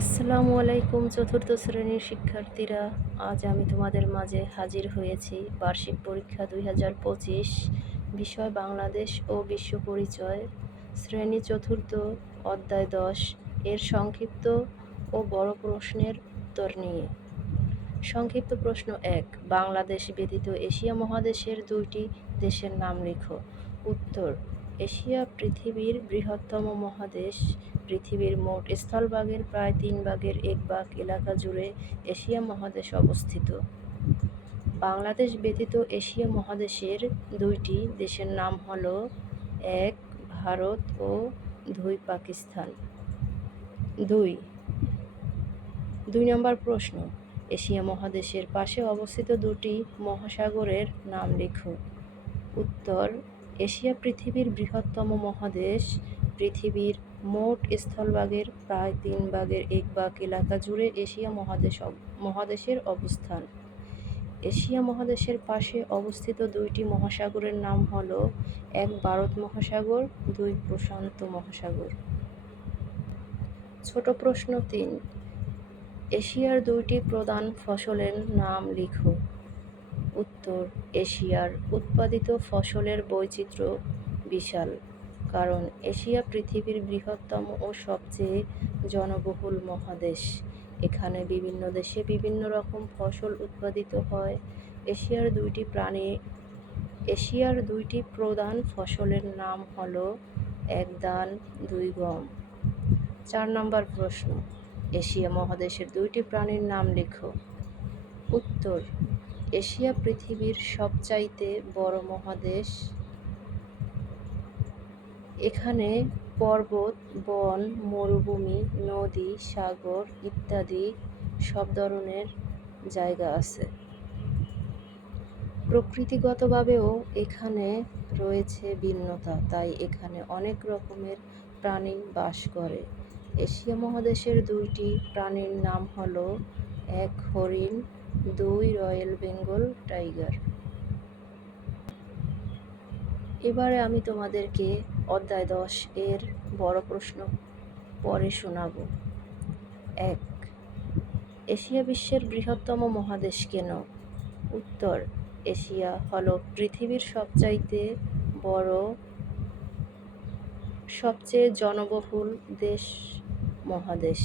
আসসালামু আলাইকুম চতুর্থ শ্রেণির শিক্ষার্থীরা, আজ আমি তোমাদের মাঝে হাজির হয়েছি বার্ষিক পরীক্ষা দুই হাজার পঁচিশ, বিষয় বাংলাদেশ ও বিশ্ব পরিচয়, শ্রেণি চতুর্থ, অধ্যায় দশ, এর সংক্ষিপ্ত ও বড় প্রশ্নের উত্তর নিয়ে। সংক্ষিপ্ত প্রশ্ন এক, বাংলাদেশ ব্যতীত এশিয়া মহাদেশের দুইটি দেশের নাম লেখো। উত্তর, এশিয়া পৃথিবীর বৃহত্তম মহাদেশ পৃথিবীর মোট স্থলভাগের প্রায় তিন ভাগের এক ভাগ এলাকা জুড়ে এশিয়া মহাদেশ অবস্থিত। বাংলাদেশ ব্যতীত এশিয়া মহাদেশের দুইটি দেশের নাম হল এক, ভারত ও দুই, পাকিস্তান। দুই। দুই নম্বর প্রশ্ন, এশিয়া মহাদেশের পাশে অবস্থিত দুটি মহাসাগরের নাম লেখো। উত্তর, এশিয়া পৃথিবীর বৃহত্তম মহাদেশ পৃথিবীর মোট স্থলভাগের প্রায় তিন ভাগের এক ভাগ এলাকা জুড়ে এশিয়া মহাদেশ মহাদেশের অবস্থান। এশিয়া মহাদেশের পাশে অবস্থিত দুইটি মহাসাগরের নাম হল এক ভারত মহাসাগর, দুই প্রশান্ত মহাসাগর। ছোট প্রশ্ন তিন, এশিয়ার দুইটি প্রধান ফসলের নাম লিখো। উত্তর, এশিয়ার উৎপাদিত ফসলের বৈচিত্র্য বিশাল। কারণ এশিয়া পৃথিবীর বৃহত্তম ও সবচেয়ে জনবহুল মহাদেশ। এখানে বিভিন্ন দেশে বিভিন্ন রকম ফসল উৎপাদিত হয়। এশিয়ার দুইটি প্রাণী, এশিয়ার দুইটি প্রধান ফসলের নাম হল এক ধান দুই গম। চার নম্বর প্রশ্ন, এশিয়া মহাদেশের দুইটি প্রাণীর নাম লেখো। উত্তর, এশিয়া পৃথিবীর সবচাইতে বড় মহাদেশ এখানে পর্বত, বন, মরুভূমি, নদী, সাগর ইত্যাদি সব ধরনের জায়গা আছে। প্রকৃতিগতভাবেও এখানে রয়েছে ভিন্নতা, তাই এখানে অনেক রকমের প্রাণী বাস করে। এশিয়া মহাদেশের দুইটি প্রাণীর নাম হলো এক হরিণ, দুই রয়্যাল বেঙ্গল টাইগার। এবারে আমি তোমাদেরকে অধ্যায় দশ এর বড় প্রশ্ন পরে শোনাব। এক, এশিয়া বিশ্বের বৃহত্তম মহাদেশ কেন? উত্তর, এশিয়া হলো পৃথিবীর সবচাইতে বড়, সবচেয়ে জনবহুল দেশ মহাদেশ।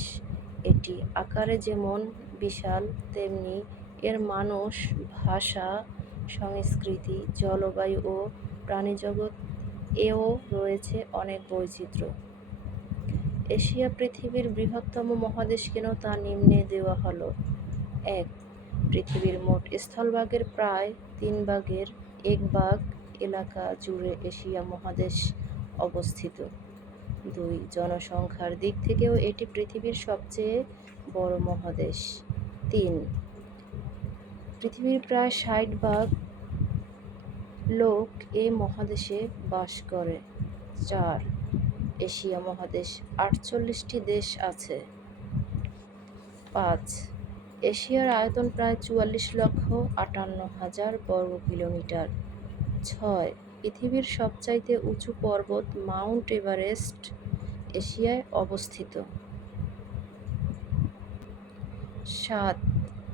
এটি আকারে যেমন বিশাল, তেমনি এর মানুষ ভাষা, সংস্কৃতি, জলবায়ু ও প্রাণীজগৎ এও রয়েছে অনেক বৈচিত্র্য। এশিয়া পৃথিবীর বৃহত্তম মহাদেশ কেন তা নিম্নে দেওয়া হলো? এক, পৃথিবীর মোট স্থলভাগের প্রায় তিন ভাগের এক ভাগ এলাকা জুড়ে এশিয়া মহাদেশ অবস্থিত। দুই, জনসংখ্যার দিক থেকেও এটি পৃথিবীর সবচেয়ে বড় মহাদেশ। তিন, পৃথিবীর প্রায় ষাট ভাগ লোক এ মহাদেশে বাস করে। চার, এশিয়া মহাদেশ আটচল্লিশটি দেশ আছে। পাঁচ, এশিয়ার আয়তন প্রায় চুয়াল্লিশ লক্ষ আটান্ন হাজার বর্গ কিলোমিটার। ছয়, পৃথিবীর সবচাইতে উঁচু পর্বত মাউন্ট এভারেস্ট এশিয়ায় অবস্থিত। সাত,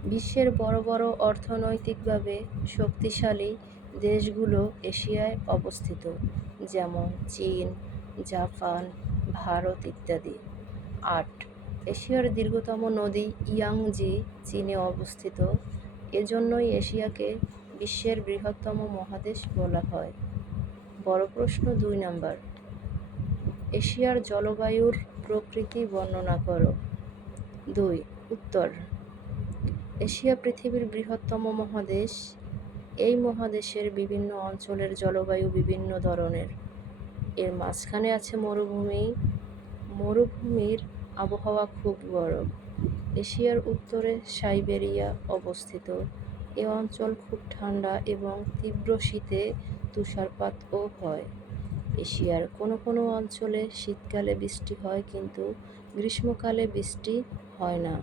বিশ্বের বড় বড় অর্থনৈতিকভাবে শক্তিশালী দেশগুলো এশিয়ায় অবস্থিত, যেমন চীন, জাপান, ভারত ইত্যাদি। আট, এশিয়ার দীর্ঘতম নদী ইয়াংজি, চীনে অবস্থিত। এজন্যই এশিয়াকে বিশ্বের বৃহত্তম মহাদেশ বলা হয়। বড় প্রশ্ন দুই নাম্বার, এশিয়ার জলবায়ুর প্রকৃতি বর্ণনা করো। দুই, উত্তর, এশিয়া পৃথিবীর বৃহত্তম মহাদেশ এই মহাদেশের বিভিন্ন অঞ্চলের জলবায়ু বিভিন্ন ধরনের। এর মাঝখানে আছে মরুভূমি। মরুভূমির আবহাওয়া খুব গরম। এশিয়ার উত্তরে সাইবেরিয়া অবস্থিত। এ অঞ্চল খুব ঠান্ডা এবং তীব্র শীতে তুষারপাতও হয়। এশিয়ার কোনো কোনো অঞ্চলে শীতকালে বৃষ্টি হয় কিন্তু গ্রীষ্মকালে বৃষ্টি হয় না।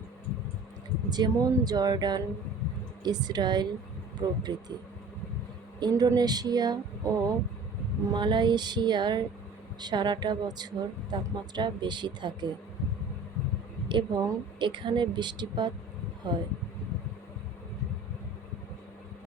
যেমন জর্ডান, ইসরায়েল প্রভৃতি। ইন্দোনেশিয়া ও মালয়েশিয়ার সারাটা বছর তাপমাত্রা বেশি থাকে এবং এখানে বৃষ্টিপাত হয়।